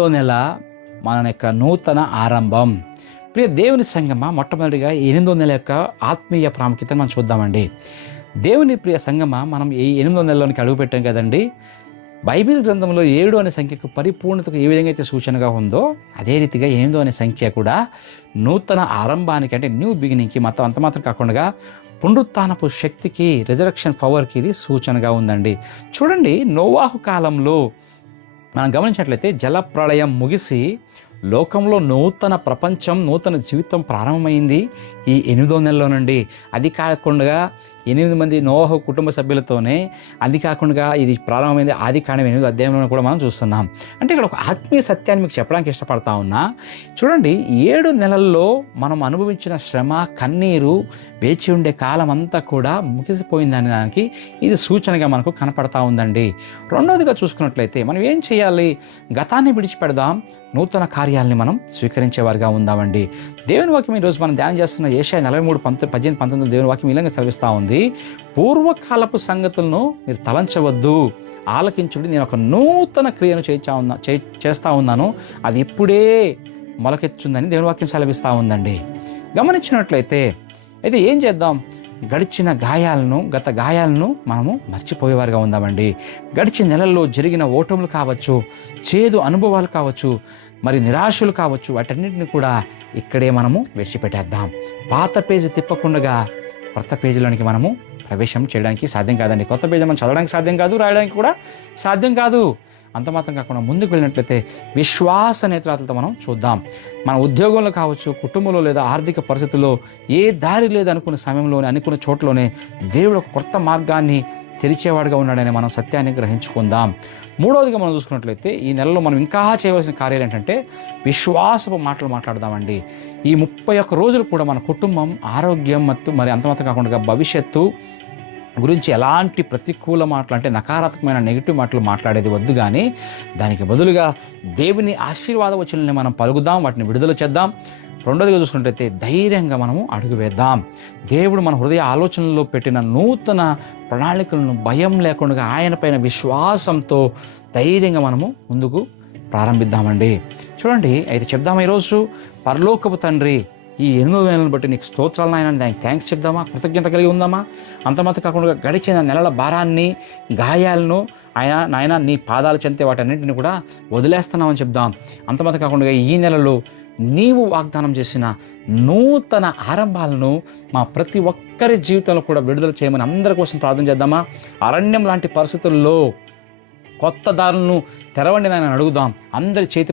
నెల మన యొక్క నూతన ఆరంభం. ప్రియ దేవుని సంగమా, మొట్టమొదటిగా 8వ నెల యొక్క ఆత్మీయ ప్రాముఖ్యతను మనం చూద్దామండి. దేవుని ప్రియ సంగమా, మనం ఈ 8వ నెలలోనికి అడుగుపెట్టాం కదండి. బైబిల్ గ్రంథంలో 7 అనే సంఖ్యకు పరిపూర్ణతకు ఏ విధంగా అయితే సూచనగా ఉందో, అదే రీతిగా 8 అనే సంఖ్య కూడా నూతన ఆరంభానికి, అంటే న్యూ బిగినింగ్కి, అంత మాత్రం కాకుండా పునరుత్థానపు శక్తికి, రిజరక్షన్ పవర్కి ఇది సూచనగా ఉందండి. చూడండి, నోవాహు కాలంలో మనం గమనించినట్లయితే జలప్రళయం ముగిసి లోకంలో నూతన ప్రపంచం, నూతన జీవితం ప్రారంభమైంది ఈ 8వ నెలలో నుండి. అది కాకుండా 8 మంది నోవాహు కుటుంబ సభ్యులతోనే అది కాకుండా ఇది ప్రారంభమైంది ఆదికాండం 8వ అధ్యాయంలో కూడా మనం చూస్తున్నాం. అంటే ఇక్కడ ఒక ఆత్మీయ సత్యాన్ని మీకు చెప్పడానికి ఇష్టపడతా ఉన్నా. చూడండి, 7 నెలల్లో మనం అనుభవించిన శ్రమ, కన్నీరు, వేచి ఉండే కాలం అంతా కూడా ముగిసిపోయిందని దానికి ఇది సూచనగా మనకు కనపడతా ఉందండి. రెండవదిగా చూసుకున్నట్లయితే మనం ఏం చేయాలి? గతాన్ని విడిచిపెడదాం, నూతన కార్యాలని మనం స్వీకరించేవారుగా ఉందామండి. దేవుని వాక్యం ఈరోజు మనం ధ్యానం చేస్తున్న యెషయా 43:18-19 దేవుని వాక్యం ఇలాగే సెలవిస్తూ ఉంది. పూర్వకాలపు సంగతులను మీరు తలంచవద్దు, ఆలకించుడి, నేను ఒక నూతన క్రియను చేస్తా ఉన్నాను, అది ఇప్పుడే మొలకెత్తుందని దేవుని వాక్యం సెలవిస్తూ ఉందండి. గమనించినట్లయితే అయితే ఏం చేద్దాం? గడిచిన గత గాయాలను మనము మర్చిపోయేవారుగా ఉందామండి. గడిచిన నెలల్లో జరిగిన ఓటములు కావచ్చు, చేదు అనుభవాలు కావచ్చు, మరి నిరాశలు కావచ్చు, వాటన్నిటిని కూడా ఇక్కడే మనము విడిచిపెట్టేద్దాం. పాత పేజీ తిప్పకుండా కొత్త పేజీలోనికి మనము ప్రవేశం చేయడానికి సాధ్యం కాదండి. కొత్త పేజీ మనం చదవడానికి సాధ్యం కాదు, రాయడానికి కూడా సాధ్యం కాదు. అంత మాత్రం కాకుండా ముందుకు వెళ్ళినట్లయితే విశ్వాస నేత్రాలతో మనం చూద్దాం. మన ఉద్యోగంలో కావచ్చు, కుటుంబంలో లేదా ఆర్థిక పరిస్థితుల్లో ఏ దారి లేదనుకున్న సమయంలోనే, అనుకున్న చోట్లోనే దేవుడు ఒక కొత్త మార్గాన్ని తెరిచేవాడుగా ఉన్నాడని మనం సత్యాన్ని గ్రహించుకుందాం. మూడవదిగా మనం చూసుకున్నట్లయితే ఈ నెలలో మనం ఇంకా చేయవలసిన కార్యాలు ఏంటంటే విశ్వాసపు మాటలు మాట్లాడదామండి. ఈ 31 రోజులు కూడా మన కుటుంబం, ఆరోగ్యం మరియు మరి అంత మాత్రం కాకుండా భవిష్యత్తు గురించి ఎలాంటి ప్రతికూల మాటలు, అంటే నకారాత్మకమైన నెగిటివ్ మాటలు మాట్లాడేది వద్దు, కానీ దానికి బదులుగా దేవుని ఆశీర్వాద వచనాలని మనం పలుకుదాం, వాటిని విడుదల చేద్దాం. రెండోదిగా చూసుకున్నట్లయితే ధైర్యంగా మనము అడుగు వేద్దాం. దేవుడు మన హృదయ ఆలోచనల్లో పెట్టిన నూతన ప్రణాళికలను భయం లేకుండా ఆయన పైన విశ్వాసంతో ధైర్యంగా మనము ముందుకు ప్రారంభిద్దామండి. చూడండి, అయితే చెప్దామా ఈరోజు? పరలోకపు తండ్రి, ఈ 8 నెలలను బట్టి నీకు స్తోత్రాలు నాయన, దానికి థ్యాంక్స్ చెప్దామా? కృతజ్ఞత కలిగి ఉందామా? అంతమాత్రం కాకుండా గడిచిన నెలల భారాన్ని, గాయాలను నాయన నీ పాదాలు చెంతే వాటన్నింటిని కూడా వదిలేస్తున్నామని చెప్దాం. అంతమాత్రం కాకుండా ఈ నెలలో నీవు వాగ్దానం చేసిన నూతన ఆరంభాలను మా ప్రతి ఒక్కరి జీవితంలో కూడా విడుదల చేయమని అందరి కోసం ప్రార్థన చేద్దామా? అరణ్యం లాంటి పరిస్థితుల్లో కొత్త దారులను తెరవండి నాయన అడుగుదాం. అందరి చేతి